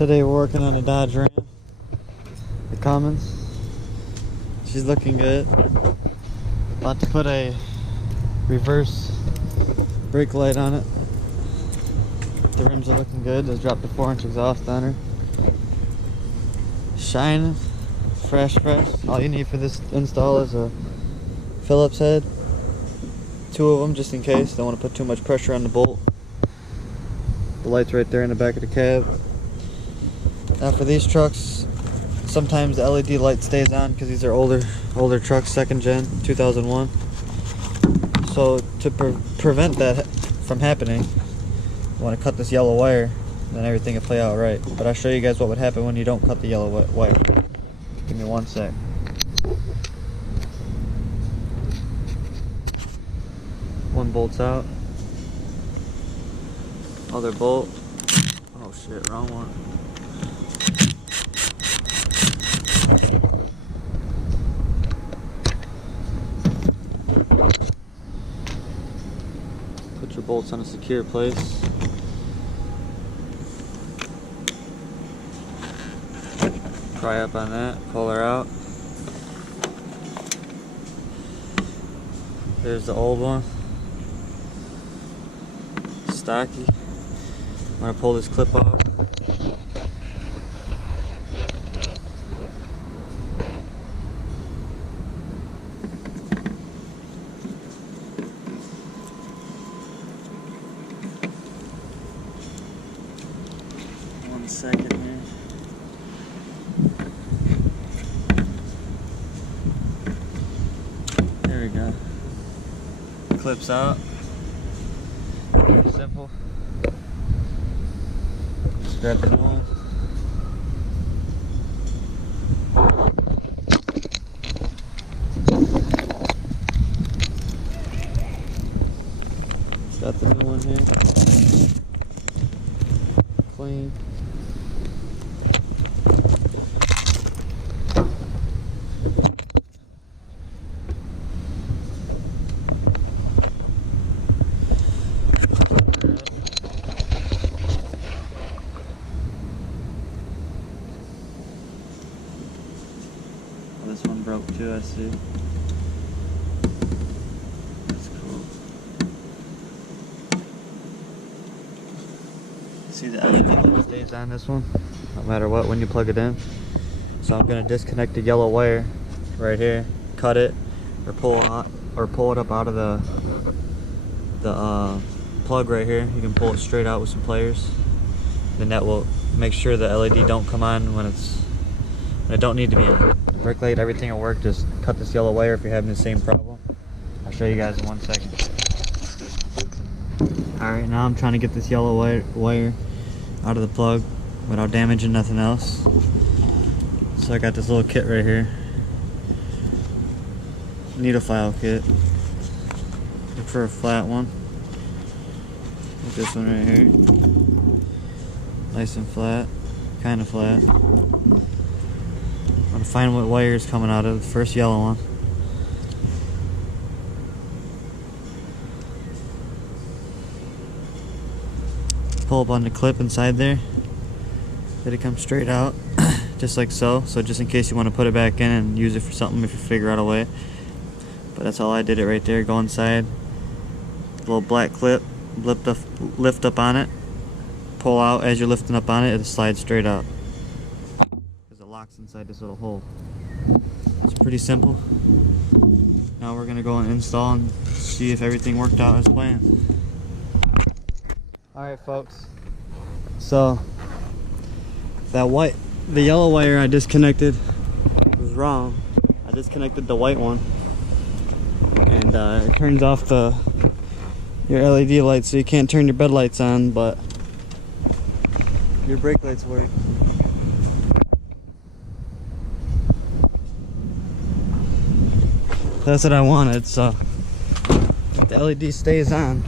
Today we're working on a Dodge Ram, the Commons. She's looking good. About to put a reverse brake light on it. The rims are looking good. Just dropped a 4-inch exhaust on her. Shining, fresh. All you need for this install is a Phillips head. 2 of them just in case. Don't want to put too much pressure on the bolt. The light's right there in the back of the cab. Now for these trucks, sometimes the LED light stays on because these are older trucks, 2nd gen, 2001. So to prevent that from happening, you want to cut this yellow wire, then everything will play out right. But I'll show you guys what would happen when you don't cut the yellow wire. Give me 1 sec. One bolt's out. Other bolt. Oh shit, wrong one. Put your bolts on a secure place. Pry up on that, pull her out. There's the old one. Stocky. I'm gonna pull this clip off. One second here. There we go. Clips out. Very simple. Just grab the new one. Got the new one here. Clean. This one broke too, I see. That's cool. See the LED stays on this one, no matter what when you plug it in. So I'm gonna disconnect the yellow wire right here, cut it, or pull it up out of the plug right here. You can pull it straight out with some pliers. Then that will make sure the LED don't come on when it don't need to be on. Brake light, everything will work. Just cut this yellow wire if you're having the same problem. I'll show you guys in 1 second. Alright, now I'm trying to get this yellow wire out of the plug without damaging nothing else. So I got this little kit right here. Needle file kit. Look for a flat one. Like this one right here. Nice and flat. Kind of flat. I'm gonna find what wire is coming out of the first yellow one. Pull up on the clip inside there. Let it come straight out, just like so. So just in case you want to put it back in and use it for something if you figure out a way. But that's all I did it right there. Go inside. Little black clip. Lift up on it. Pull out as you're lifting up on it. It'll slide straight out. Locks inside this little hole. It's pretty simple. Now we're gonna go and install and see if everything worked out as planned. Alright folks, so the yellow wire I disconnected was wrong. I disconnected the white one, and it turns off your LED lights, so you can't turn your bed lights on, but your brake lights work. That's what I wanted, so the LED stays on.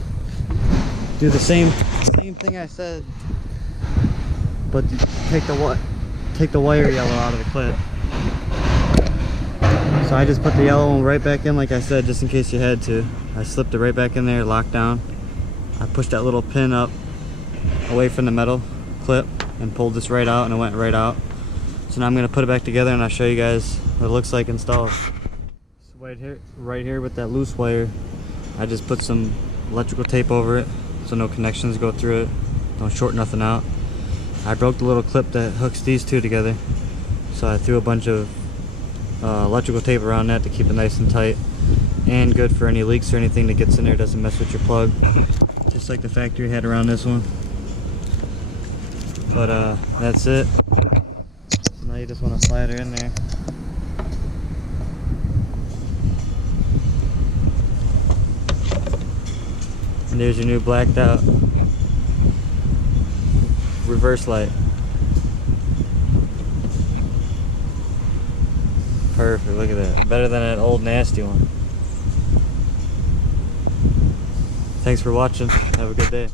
Do the same thing I said, but take the wire yellow out of the clip. So I just put the yellow one right back in like I said, just in case you had to. I slipped it right back in there, locked down. I pushed that little pin up away from the metal clip and pulled this right out, and it went right out. So now I'm going to put it back together and I'll show you guys what it looks like installed. So right here with that loose wire, I just put some electrical tape over it so no connections go through it, don't short nothing out. I broke the little clip that hooks these two together, so I threw a bunch of electrical tape around that to keep it nice and tight and good for any leaks or anything that gets in there, doesn't mess with your plug, just like the factory had around this one. But that's it. So now you just want to slide her in there. And there's your new blacked out reverse light. Perfect, look at that. Better than that old nasty one. Thanks for watching. Have a good day.